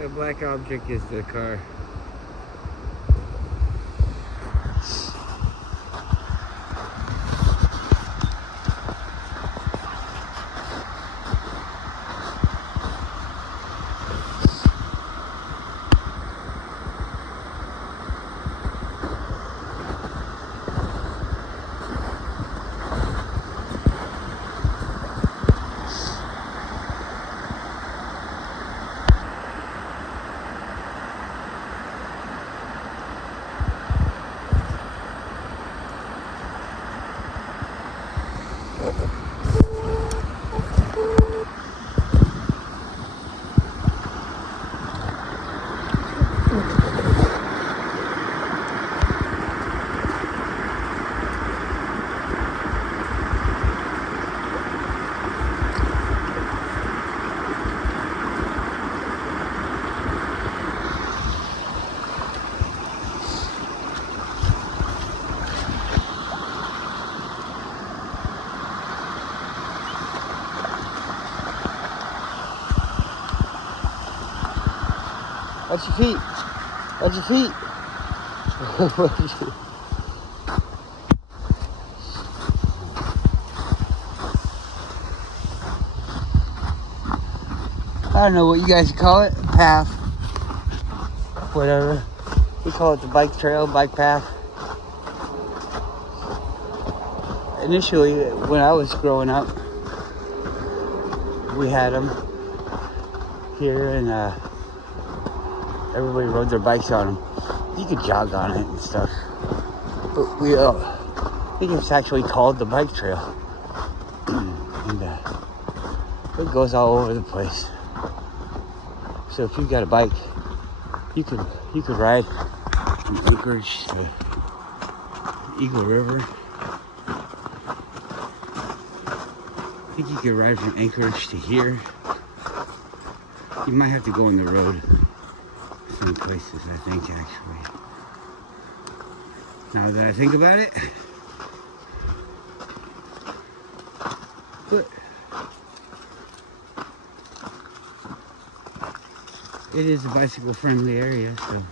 The black object is the car. Watch your feet. Watch your feet. I don't know what you guys call it. Path. Whatever. We call it the bike trail, bike path. Initially, when I was growing up, we had them here, and everybody rode their bikes on them. You could jog on it and stuff. But I think it's actually called the bike trail. And it goes all over the place. So if you've got a bike, you could ride from Anchorage to Eagle River. I think you could ride from Anchorage to here. You might have to go on the road some places, I think, actually. Now that I think about it. But it is a bicycle friendly area, so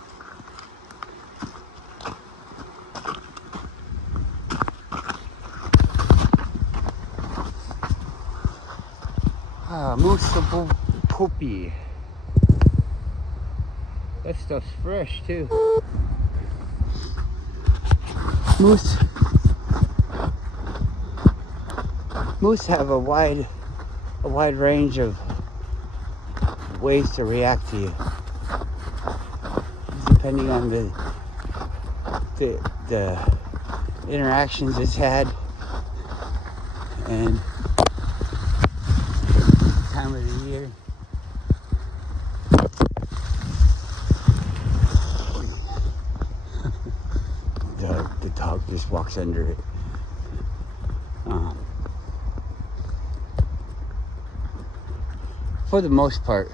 Moose Poppy. That stuff's fresh too. Moose have a wide range of ways to react to you, depending on the interactions it's had and time of the year. The dog just walks under it. For the most part,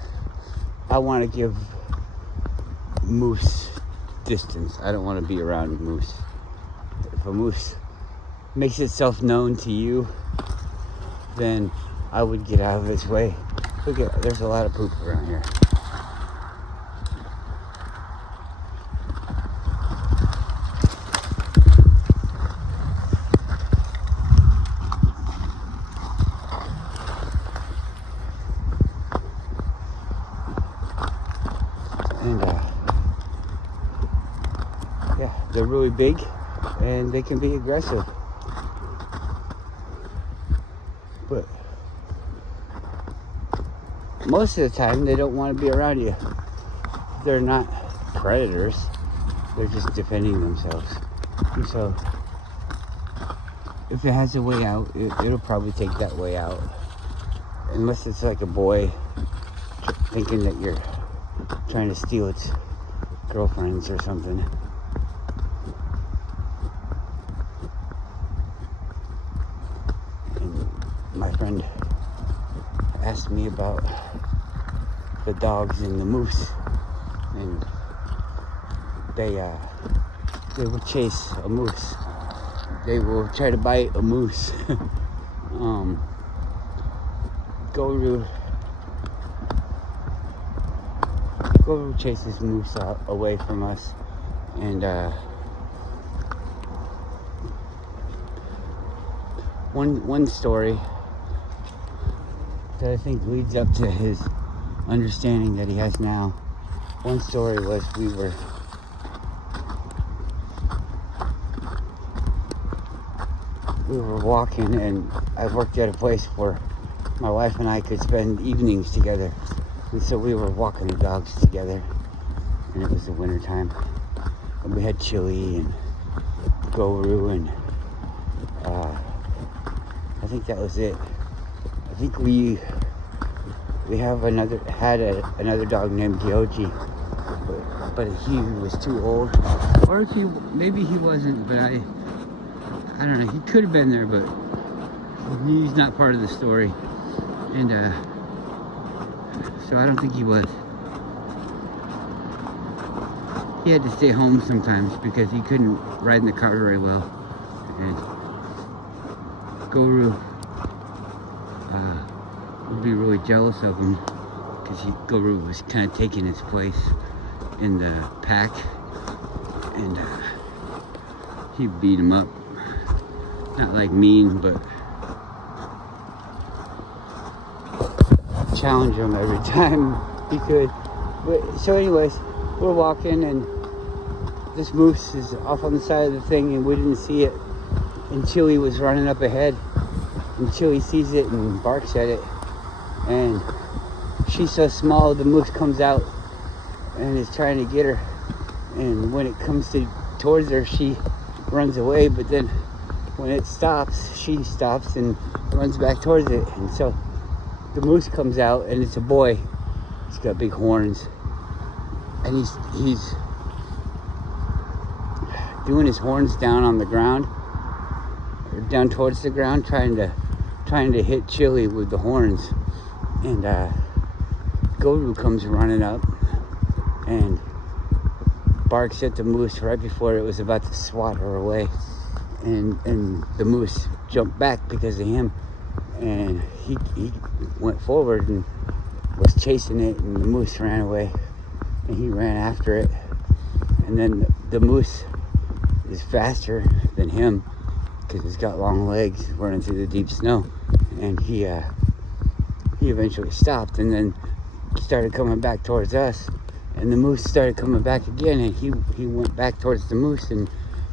I want to give moose distance. I don't want to be around moose. If a moose makes itself known to you, then I would get out of its way. Look at, there's a lot of poop around here. And yeah, they're really big and they can be aggressive. But most of the time they don't want to be around you. They're not predators. They're just defending themselves. And so if it has a way out, it'll probably take that way out. Unless it's like a boy thinking that you're trying to steal its girlfriends or something. And my friend asked me about the dogs and the moose, and they will chase a moose. They will try to bite a moose. Go to Guru chases moose away from us, and one story that I think leads up to his understanding that he has now. One story was we were walking, and I worked at a place where my wife and I could spend evenings together, and so we were walking the dogs together, and it was the winter time, and we had chili and Guru, and I think that was it. I think we have another dog named Gyoji, but he was too old, or maybe he wasn't, but I don't know. He could have been there, but he's not part of the story, and so I don't think he was. He had to stay home sometimes because he couldn't ride in the car very well, and Guru would be really jealous of him because Guru was kind of taking his place in the pack, and he beat him up. Not like mean, but challenge him every time he could. So anyways, we're walking, and this moose is off on the side of the thing, and we didn't see it, and Chili was running up ahead, and Chili sees it and barks at it, and she's so small, the moose comes out and is trying to get her, and when it comes towards her, she runs away, but then when it stops, she stops and runs back towards it, and so the moose comes out, and it's a boy. He's got big horns, and he's doing his horns down on the ground, or down towards the ground, trying to hit Chili with the horns, and Guru comes running up and barks at the moose right before it was about to swat her away, and the moose jumped back because of him, and he went forward and was chasing it, and the moose ran away, and he ran after it, and then the moose is faster than him because he's got long legs running through the deep snow, and he eventually stopped, and then started coming back towards us, and the moose started coming back again, and he went back towards the moose and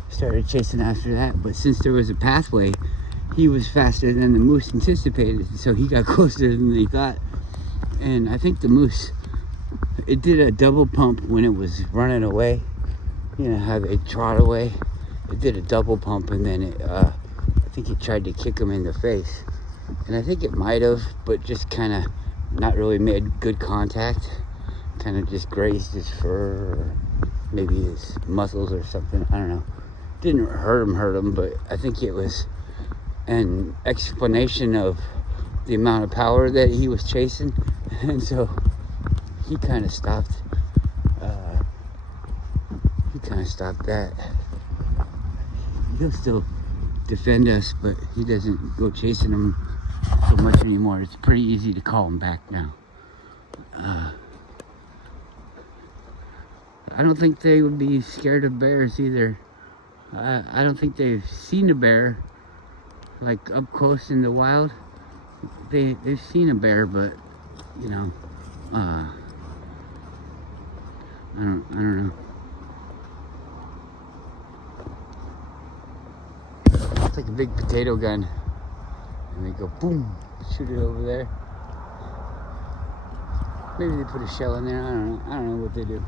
started chasing after that. But since there was a pathway, he was faster than the moose anticipated, so he got closer than they thought. And I think the moose, it did a double pump when it was running away. You know how they trot away? It did a double pump, and then I think it tried to kick him in the face. And I think it might have, but just kind of not really made good contact. Kind of just grazed his fur, or maybe his muscles or something. I don't know. Didn't hurt him, but I think it was an explanation of the amount of power that he was chasing, and so he kind of stopped. That. He'll still defend us, but he doesn't go chasing them so much anymore. It's pretty easy to call him back now. I don't think they would be scared of bears either. I don't think they've seen a bear like up close in the wild. They've seen a bear, but you know, I don't know. It's like a big potato gun, and they go boom, shoot it over there. Maybe they put a shell in there. I don't know what they do.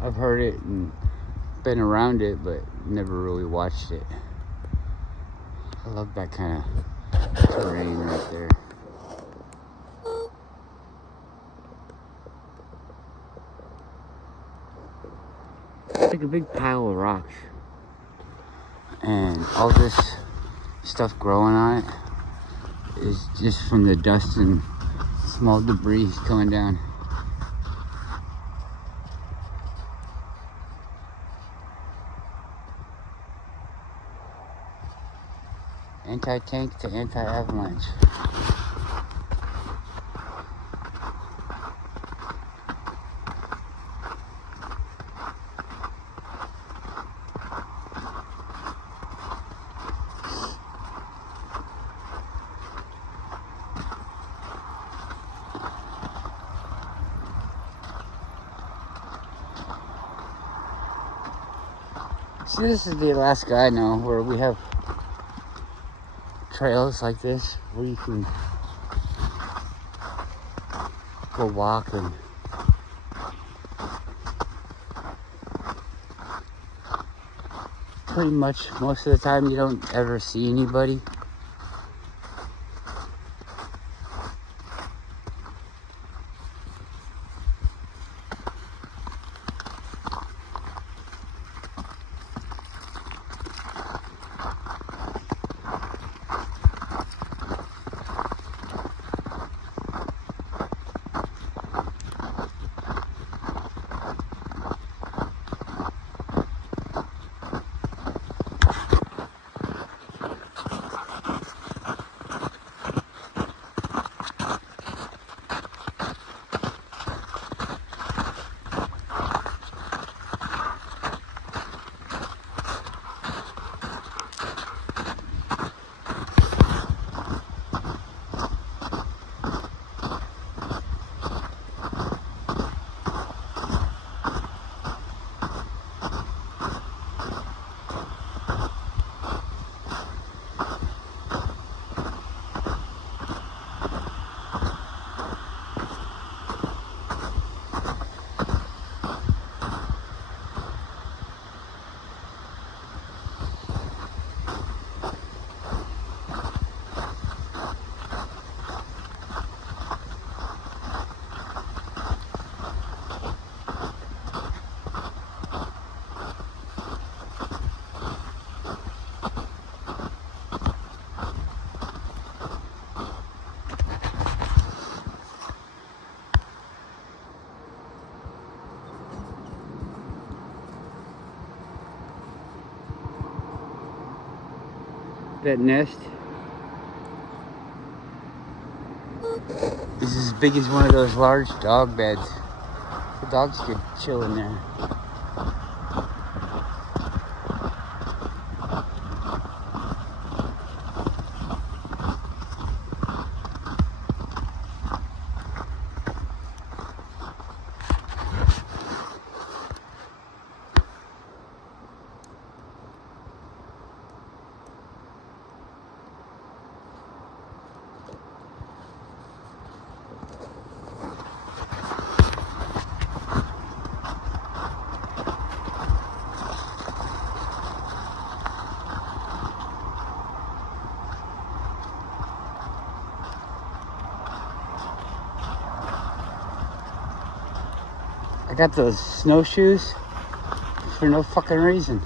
I've heard it and been around it, but never really watched it. I love that kind of terrain right there. It's like a big pile of rocks, and all this stuff growing on it is just from the dust and small debris coming down. Anti-tank to anti-avalanche. See, this is the Alaska I know, where we have trails like this where you can go walk, and pretty much most of the time you don't ever see anybody. That nest is as big as one of those large dog beds. The dogs could chill in there. I got those snowshoes for no fucking reason.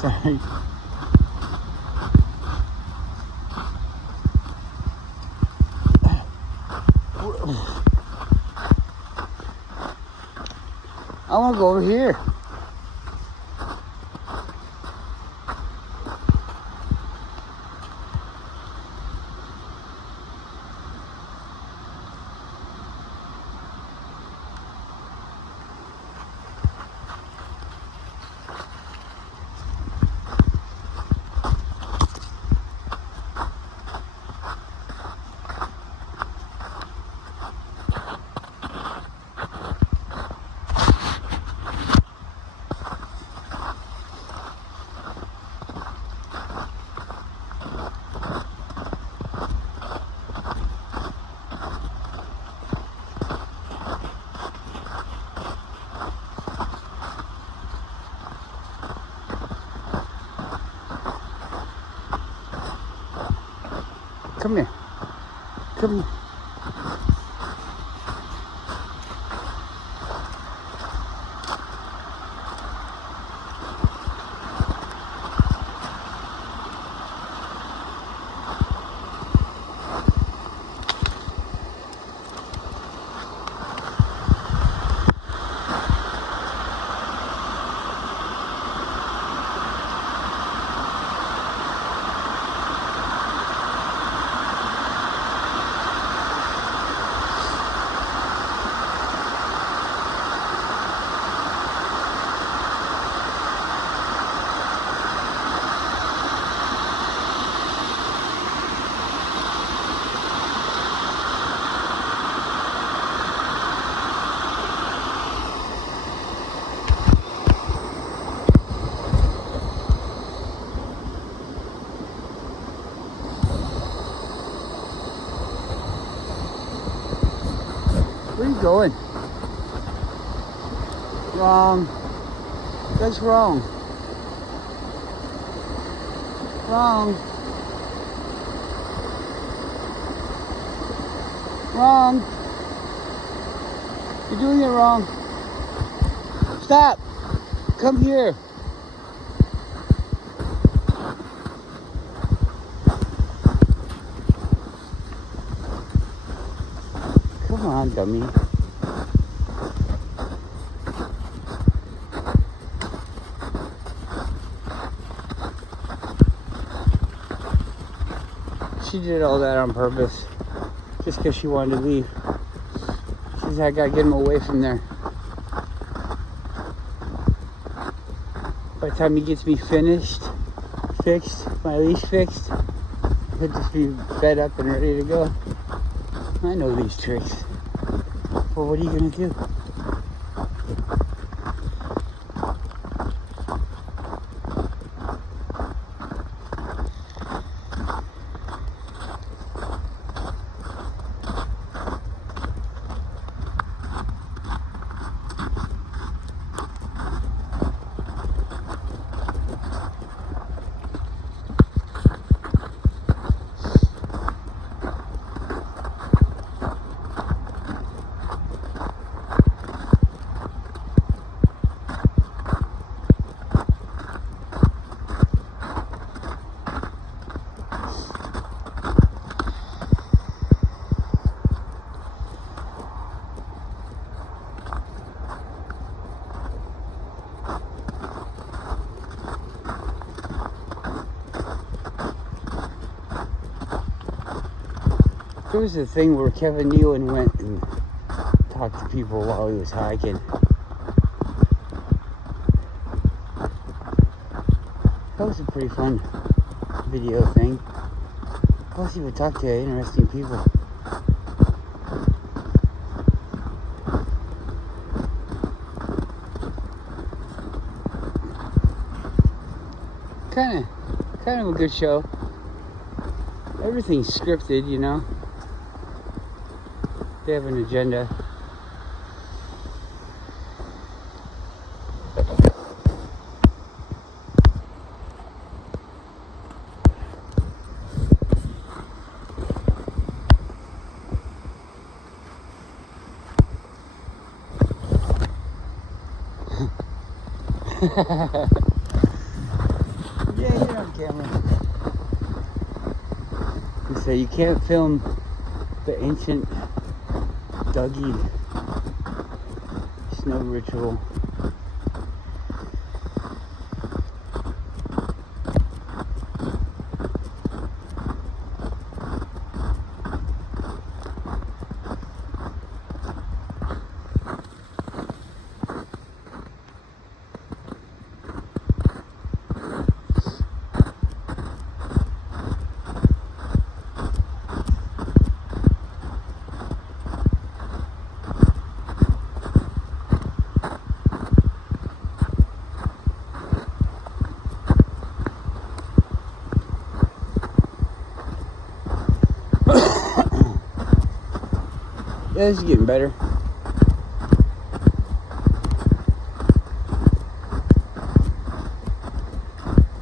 Sorry. I want to go over here. Come here. Come here. Where are you going? Wrong. That's wrong. Wrong. Wrong. You're doing it wrong. Stop. Come here. Come on, dummy. She did all that on purpose, just because she wanted to leave. She said, I gotta get him away from there. By the time he gets me fixed, my leash fixed, he'll just be fed up and ready to go. I know these tricks. Well, what are you gonna do? There was a thing where Kevin Nealon went and talked to people while he was hiking. That was a pretty fun video thing. Plus, he would talk to interesting people. Kind of a good show. Everything's scripted, you know. They have an agenda. So you can't film the ancient Dougie snow ritual. Yeah, this is getting better.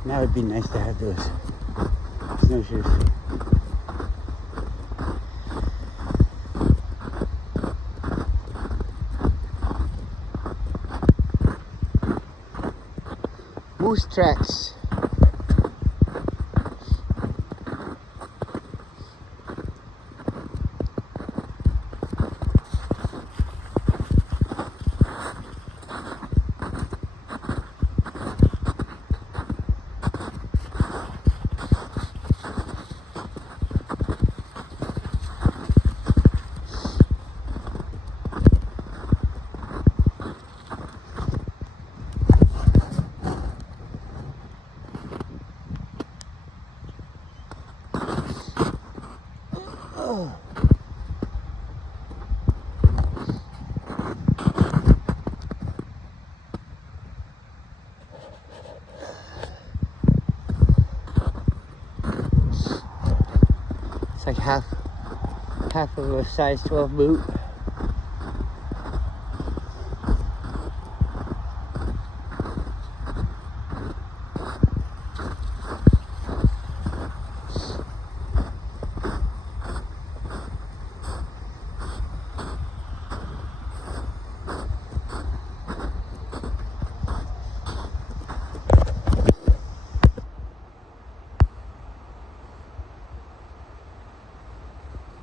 Now it'd be nice to have those snowshoes. Moose tracks. It's like half of a size 12 boot.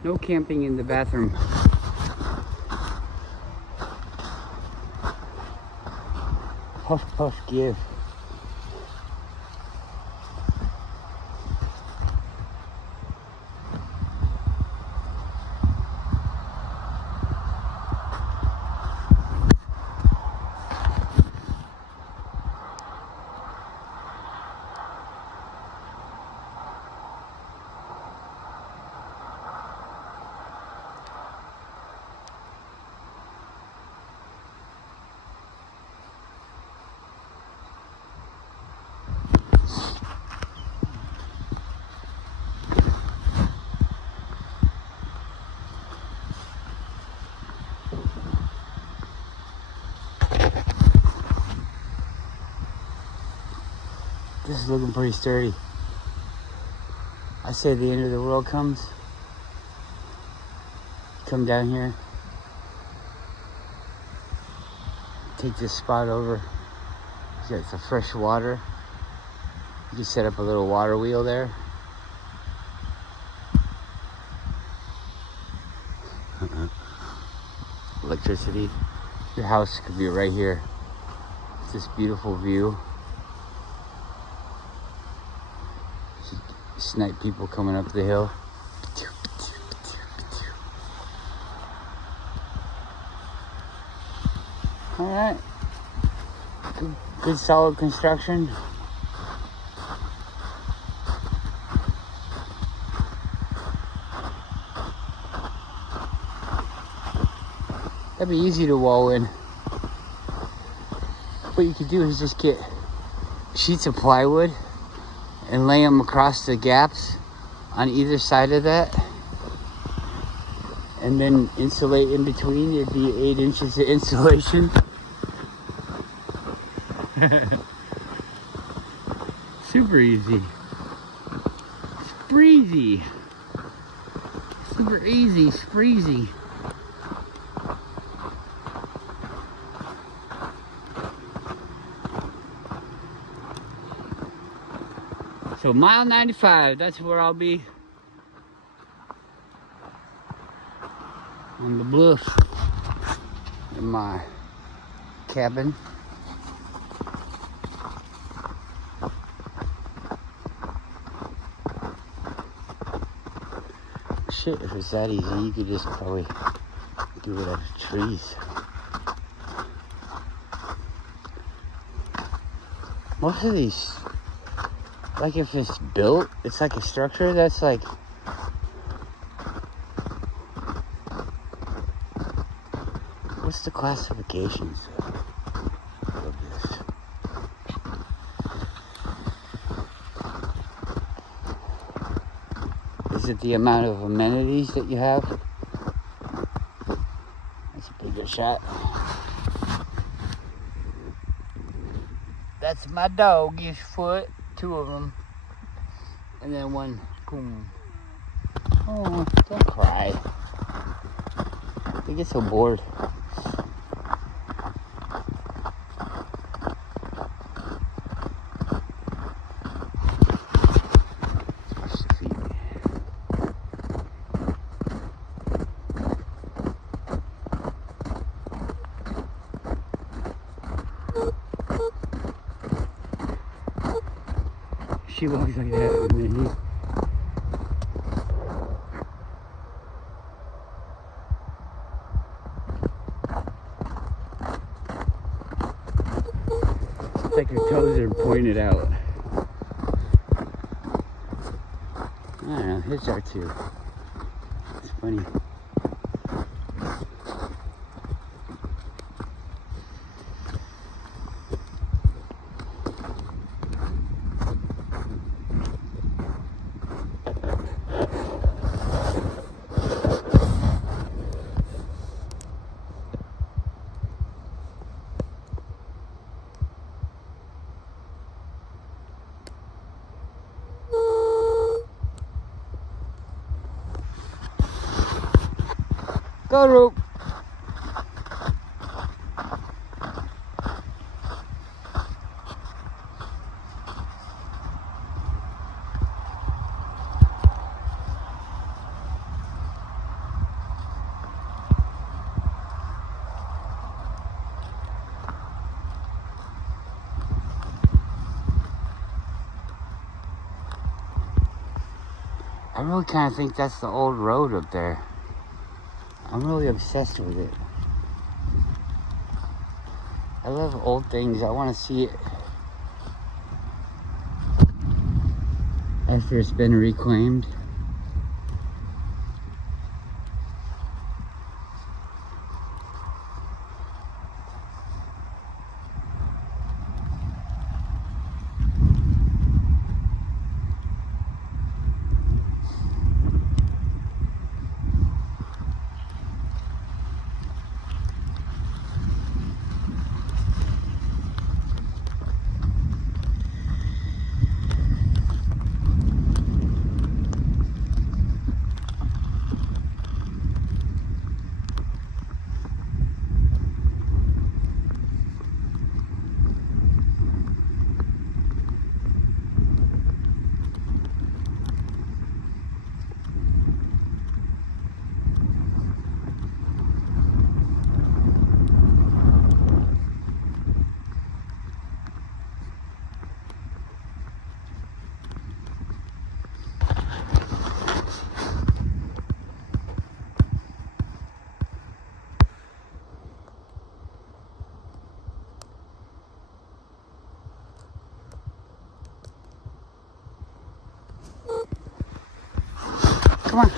No camping in the bathroom. Puff, puff, give. This is looking pretty sturdy. I say the end of the world comes. Come down here. Take this spot over. You got some fresh water. You can set up a little water wheel there. Electricity. Your house could be right here. It's this beautiful view. Snipe people coming up the hill. All right, good solid construction. That'd be easy to wall in. What you could do is just get sheets of plywood and lay them across the gaps on either side of that, and then insulate in between. It'd be 8 inches of insulation. Super easy. Spreezy. Super easy, spreezy. So mile 95, that's where I'll be on the bluff in my cabin. Shit, if it's that easy, you could just probably do it out of trees. Most of these, like if it's built, it's like a structure that's like, what's the classifications of this? Is it the amount of amenities that you have? That's a pretty good shot. That's my dog's foot, 2 of them. And then one, boom. Oh, don't cry. They get so bored. She walks like that, and then he... It's like her toes are pointed out. I don't know, his are too. It's funny. Go, Roop. I really kind of think that's the old road up there. I'm really obsessed with it. I love old things. I want to see it after it's been reclaimed. Come on.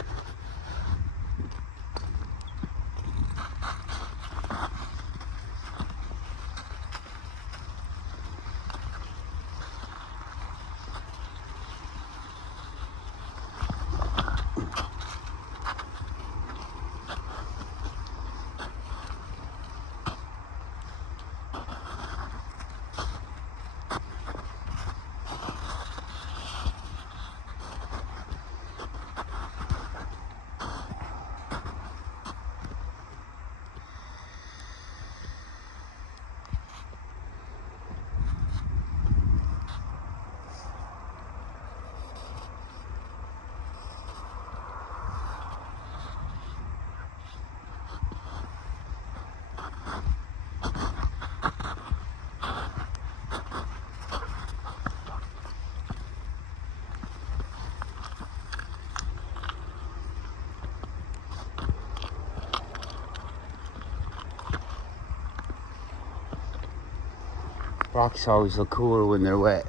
Rocks always look cooler when they're wet.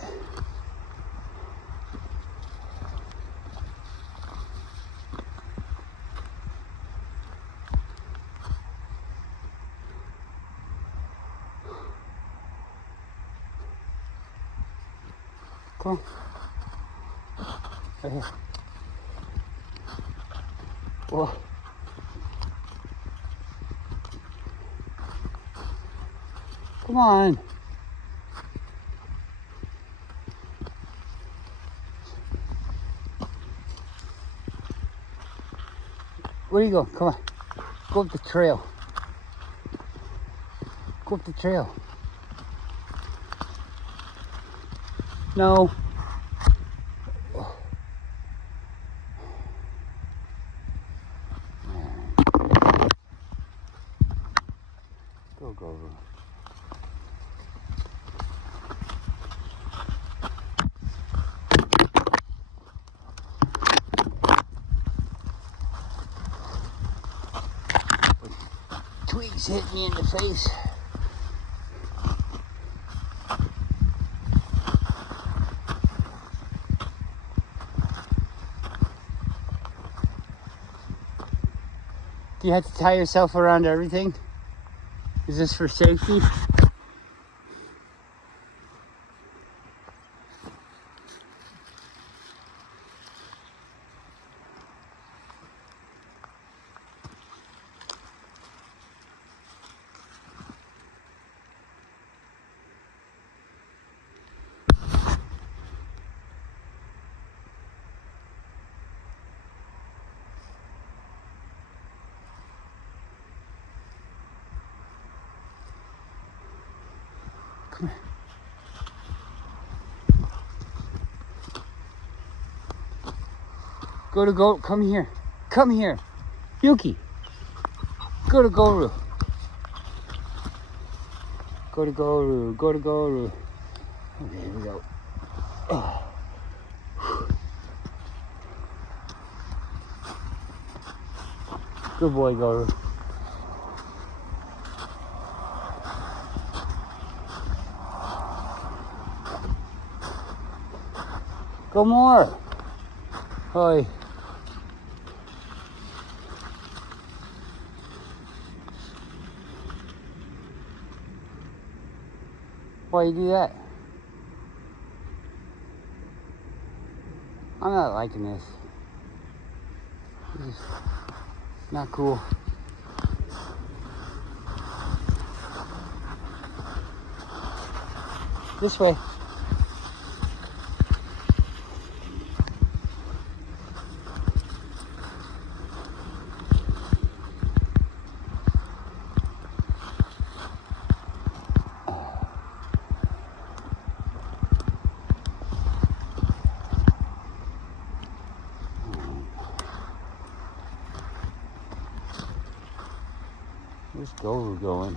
Come on. Right here. Whoa. Come on. Where do you go? Come on. Go up the trail. Go up the trail. No. Go. Twigs hit me in the face. Do you have to tie yourself around everything? Is this for safety? Come here. Go, come here. Come here. Yuki. Go to Goru. Go to Goru. Okay, here we go. Oh. Good boy, Goru. Go more. Hi. Why you do that? I'm not liking this. This is not cool. This way. Where's Goru going?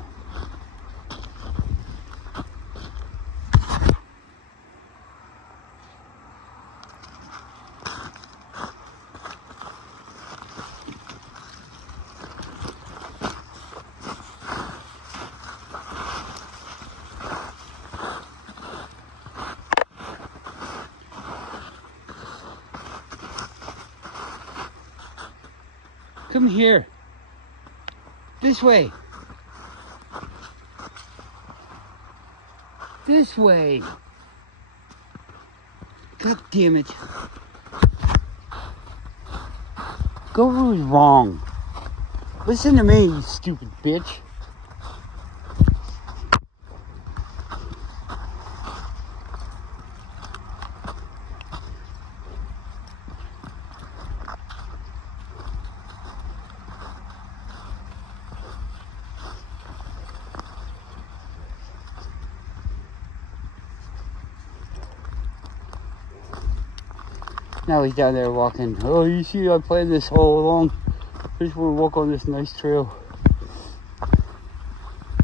Come here. This way. This way. God damn it. Goru's wrong. Listen to me, you stupid bitch. Now he's down there walking. Oh, you see, I planned this all along. I just want to walk on this nice trail.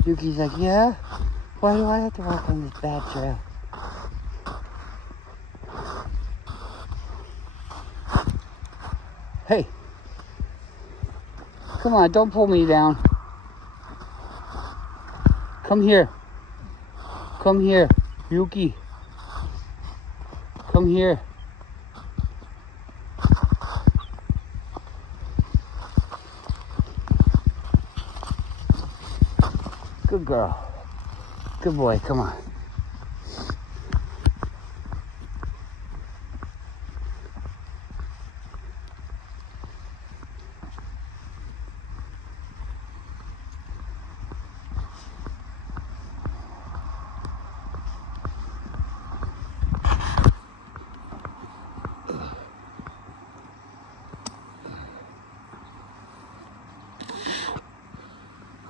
Yuki's like, yeah? Why do I have to walk on this bad trail? Hey. Come on, don't pull me down. Come here. Come here, Yuki. Come here. Good girl. Good boy, come on.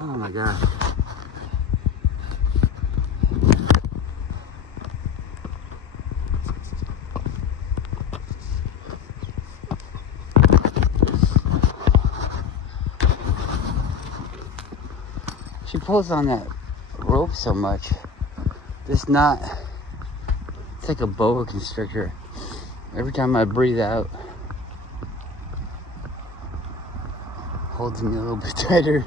Oh my God. She pulls on that rope so much. It's like a boa constrictor. Every time I breathe out, holds me a little bit tighter.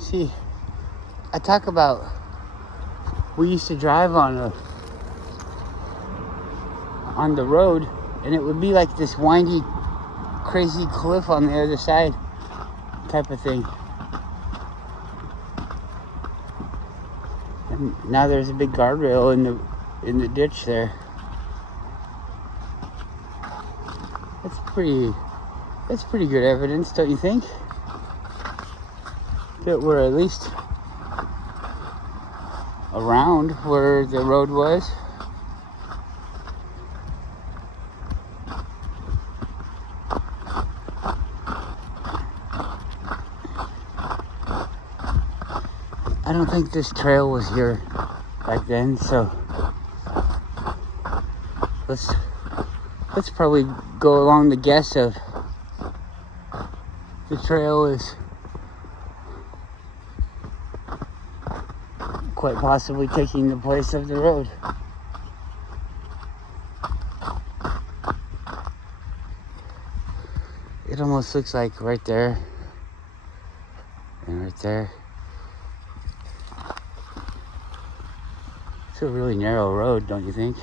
See, I talk about, we used to drive on the road, and it would be like this windy, crazy cliff on the other side type of thing. And now there's a big guardrail in the ditch there. That's pretty good evidence, don't you think? That we're at least around where the road was. I don't think this trail was here back then, so let's probably go along the guess of the trail is quite possibly taking the place of the road. It almost looks like right there and right there. It's a really narrow road, don't you think?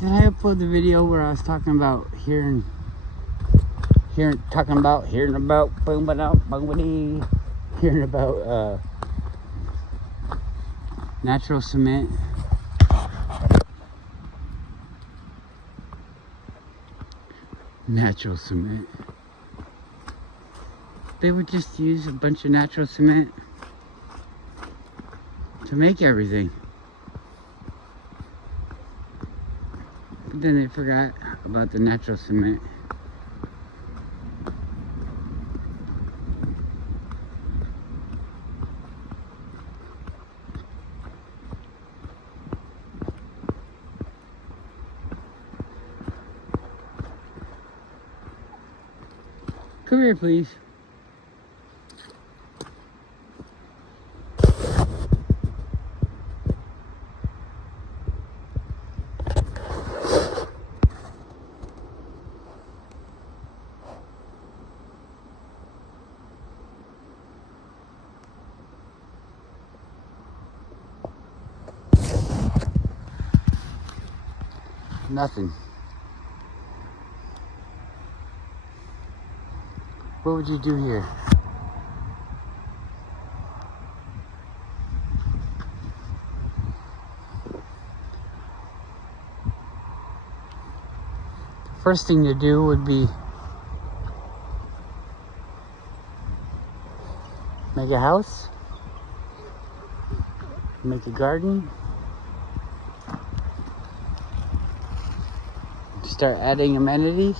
Did I upload the video where I was talking about hearing about natural cement? Natural cement. They would just use a bunch of natural cement to make everything. But then they forgot about the natural cement. Come here, please. Nothing. What would you do here? First thing to do would be make a house, make a garden, start adding amenities.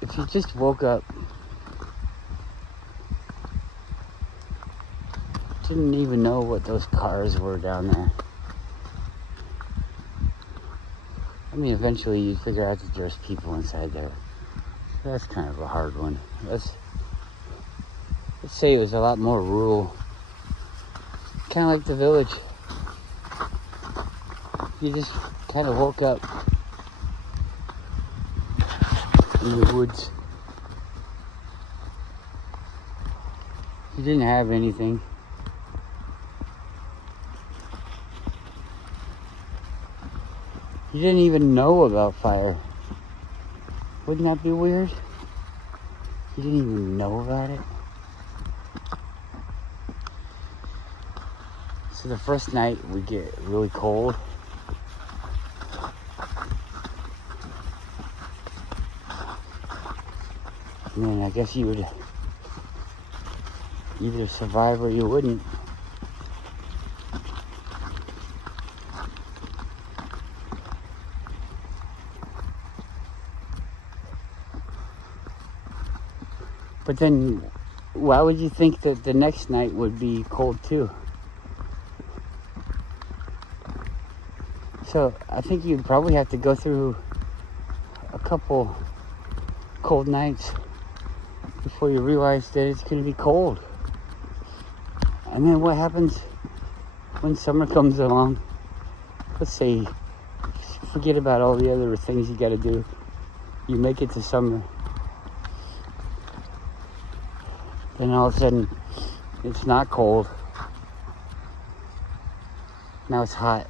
If you just woke up, didn't even know what those cars were down there. I mean, eventually you'd figure out that there's people inside there. That's kind of a hard one. Let's say it was a lot more rural. Kind of like the village. You just kind of woke up in the woods. You didn't have anything. You didn't even know about fire. Wouldn't that be weird? You didn't even know about it. So the first night we get really cold. And then I guess you would either survive or you wouldn't. But then, why would you think that the next night would be cold too? So I think you'd probably have to go through a couple cold nights before you realize that it's going to be cold. And then what happens when summer comes along? Let's say, forget about all the other things you got to do. You make it to summer. Then all of a sudden, it's not cold. Now it's hot.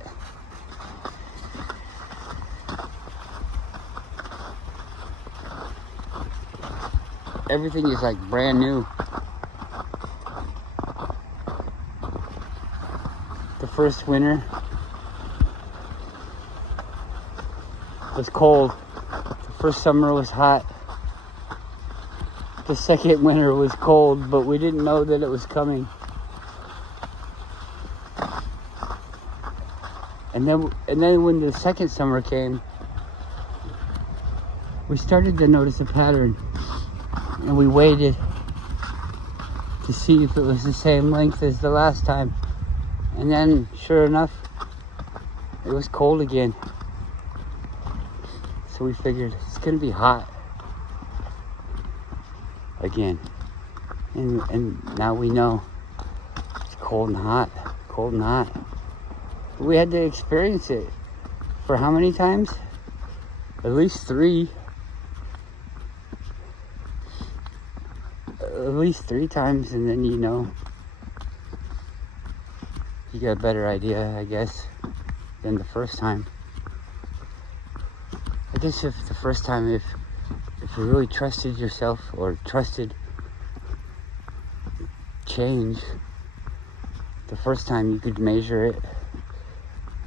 Everything is like brand new. The first winter was cold. The first summer was hot. The second winter was cold, but we didn't know that it was coming. And then when the second summer came, we started to notice a pattern. And we waited to see if it was the same length as the last time. And then, sure enough, it was cold again. So we figured it's gonna be hot again. And now we know it's cold and hot, cold and hot. We had to experience it for how many times? At least 3. At least 3 times, and then you know, you got a better idea, I guess. than the first time. I guess if the first time, if you really trusted yourself or trusted change, the first time you could measure it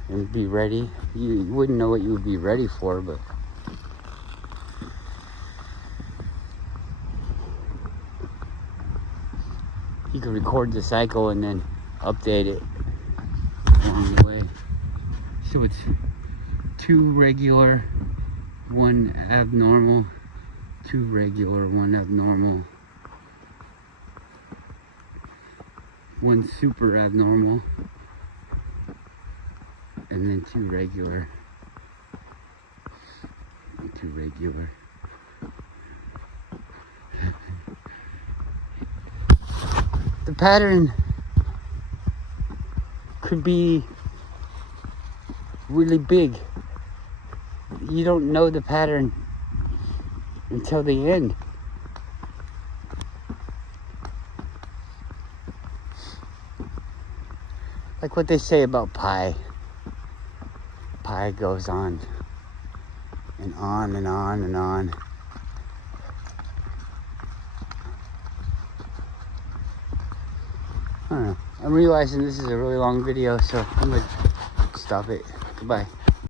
and be ready. You wouldn't know what you would be ready for, but you could record the cycle and then update it along the way. So it's 2 regular, 1 abnormal, 2 regular, 1 abnormal, 1 super abnormal, and then 2 regular, 2 regular. The pattern could be really big. You don't know the pattern until the end. Like what they say about pi. Pi goes on and on and on and on. I don't know. I'm realizing this is a really long video, so I'm gonna stop it. Goodbye.